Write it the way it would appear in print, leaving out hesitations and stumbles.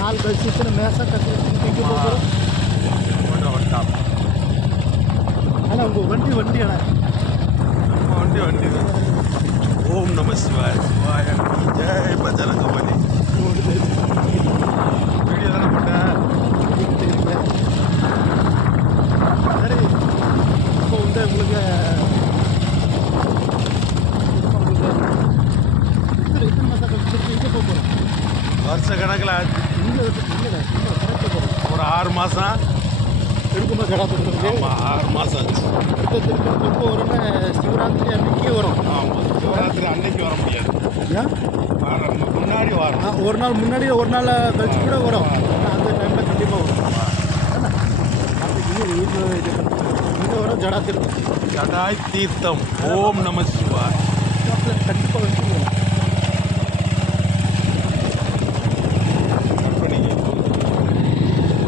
நாள் கழிச்சு இத்தனை மேசம் கட்டி எங்கே போகிறோம். ஆனால் உங்கள் வண்டி ஆனால் வண்டி ஓம் நம சிவாய சிவாய ஜெய் பஜரங்க பலி. வீடியோ தானே போட்டேன். சரி, இப்போ வந்து உங்களுக்கு எத்தனை மாதம் கழிச்சு எங்கே போக போகிறோம். வருஷ கணக்கில் இங்கே இல்லை கரெக்டாக போகிறோம். ஒரு 6 மாதம் எடுக்கும்போது கடை போட்டுருக்கு. ஆமாம் 6 மாதம் ஆச்சு. எப்போ வரும்னா சிவராத்திரி அன்னைக்கே வரும். ஆமாம் சிவராத்திரி அன்னைக்கு வர முடியாது. ஏன் முன்னாடி வரும். ஒரு நாள் முன்னாடி ஒரு நாள் கழிச்சு கூட வரும். அந்த டைமில் கண்டிப்பாக வரும். அதுக்கு இங்கே வரும் ஜடா தீர்த்தம். ஜடாய் தீர்த்தம் ஓம் நம சிவாய். கண்டிப்பாக வச்சுருவோம். கற்பனைங்க